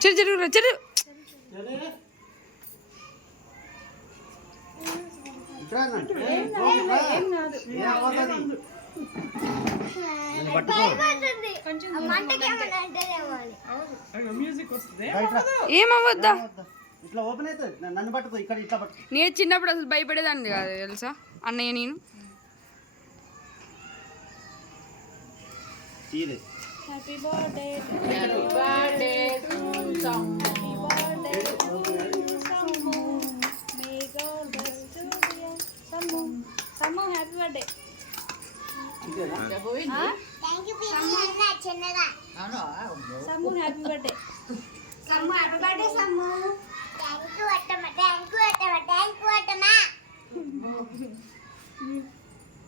చెరు చెరు చెరు ఏమవద్దా ఇట్లా ఓపెన్ అవుతుంది నన్ను పట్టుకో ఇక్కడ ఇట్లా పట్టుకో నేను చిన్నప్పుడు అసలు భయపడేదాన్ని కాదు తెలుసా అన్నయ్య నేను happy birthday happy birthday to Sammu may God bless you Sammu Sammu happy birthday thank you పిన్ని చిన్నగా Sammu happy birthday Sammu happy birthday Sammu thank you అత్తమ్మ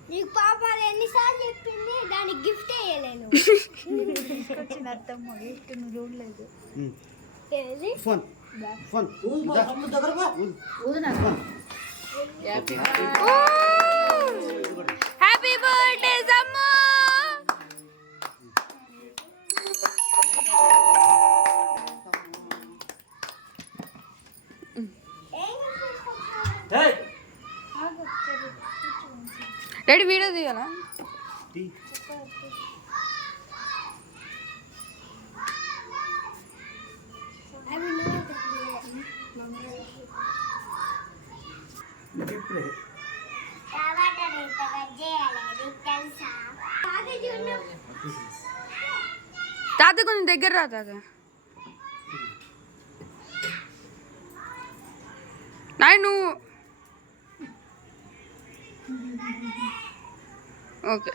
నీకు పాపాలు ఎన్నిసార్లు చెప్పింది దానికి గిఫ్ట్ వేయలేను తీసుకొచ్చిన అత్తమ్మ గిఫ్ట్ నువ్వు చూడలేదు phone phone happy birthday Sammu daddy video తీయాలా తాత కొంచెం దగ్గర రా తాత నాయ్ నువ్వు okay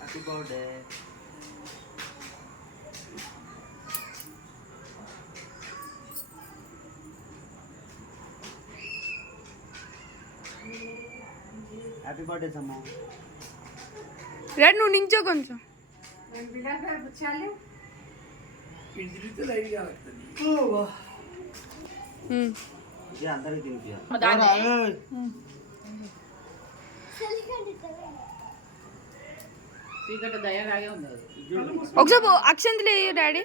happy birthday happy birthday Sammu daddy నువ్వు నించో కొంచెం అందరికి తినిపించాలి ఒకసారి అక్షంతలు డాడీ